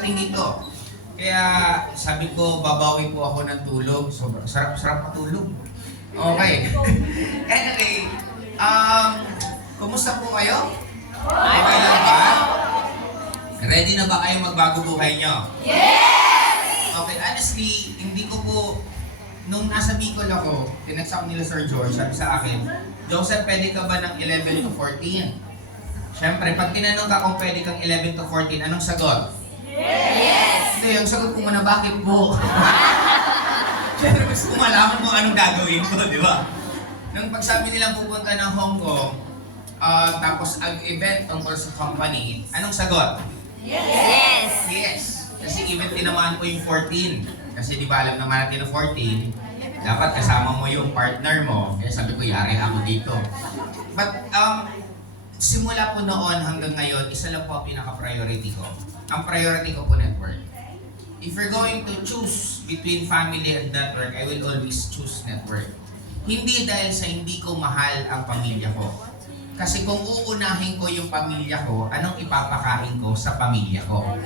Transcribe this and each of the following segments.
pagdating dito. Kaya sabi ko, babawi po ako ng tulog. Sobrang sarap matulog. Okay. Anyway, kumusta po kayo? Okay lang ba? Ready na ba kayo magbago buhay nyo? Yes! Okay, honestly, hindi ko po, nung nasa Bicol ako, tinagsak nila Sir George, sabi sa akin, Joseph, pwede ka ba ng 11 to 14? Siyempre, pag tinanong ka kung pwede kang 11 to 14, anong sagot? Yes! Hindi, yung sagot ko muna, bakit po? Siyempre, gusto ko malaman mo anong gagawin ko, di ba? Nung pagsabi nilang pupunta ng Hong Kong, tapos ang-event tungkol sa company, anong sagot? Yes! Yes! Kasi event tinamaan ko yung 14. Kasi di ba alam naman natin na 14, dapat kasama mo yung partner mo. Kaya sabi ko, yari ako dito. But, simula po noon hanggang ngayon, isa lang po ang pinaka-priority ko. Ang priority ko po, network. If you're going to choose between family and network, I will always choose network. Hindi dahil sa hindi ko mahal ang pamilya ko. Kasi kung uunahin ko yung pamilya ko, anong ipapakain ko sa pamilya ko?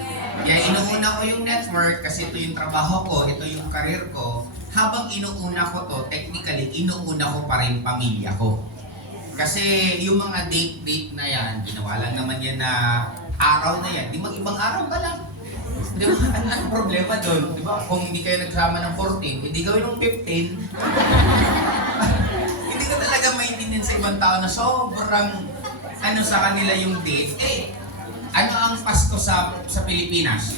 Kaya inuuna ko yung network kasi ito yung trabaho ko, ito yung career ko. Habang inuuna ko to, technically, inuuna ko pa rin pamilya ko. Kasi yung mga date na yan, ginawa lang naman yan na araw na yan. Di mag-ibang araw ka lang. Di ba? Anong problema doon? Di ba? Kung hindi kayo nagsama ng 14, hindi gawin ng 15. Hindi ka talaga maintindihan sa ibang tao na sobrang sa kanila yung date. Ano ang Pasko sa Pilipinas?